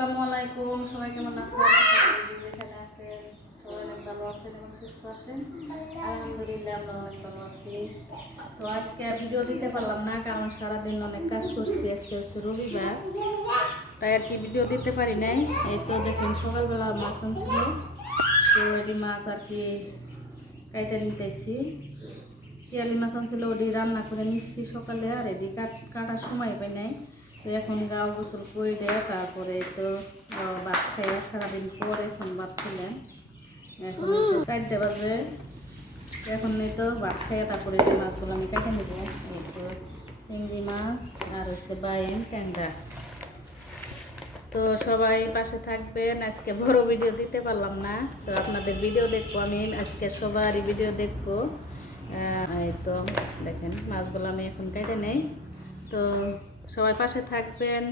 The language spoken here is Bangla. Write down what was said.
আসসালামু আলাইকুম, সবাই কেমন আছেন? যেখানে আছেন সবাই অনেক ভালো আছেন এবং সুস্থ আছেন। আলহামদুলিল্লাহ আমরা অনেক ভালো আছি। তো আজকে আর ভিডিও দিতে পারলাম না, কারণ সারাদিন অনেক কাজ করছি। আজকে হচ্ছে রবিবার, তাই আর কি ভিডিও দিতে পারি নাই। এই তো দেখুন সকালবেলা মাছ আনছিল, তো ওই মাছ আর কি কাইটে নিতেছি। পিয়ালি মাছ আনছিল, ওটি রান্না করে নিচ্ছি সকালে, আর এটি কাটার সময় পাই নাই। তো এখন গাও গোসল করে দেয়, তারপরে তো ভাত খাইয়া সারাদিন পর এখন ভাত খেলেন। এখন 4টা বাজে, এখন এই তো ভাত খাইয়া তারপরে এই মাছগুলো আমি কেটে নেবো। এই তো চিংড়ি মাছ আর হচ্ছে বাইন ট্যাংরা। তো সবাই পাশে থাকবেন। আজকে বড় ভিডিও দিতে পারলাম না, তো আপনাদের ভিডিও দেখবো আমি আজকে, সবারই ভিডিও দেখবো। এই তো দেখেন মাছগুলো আমি এখন কেটে নেই, তো সবাই পাশে থাকবেন।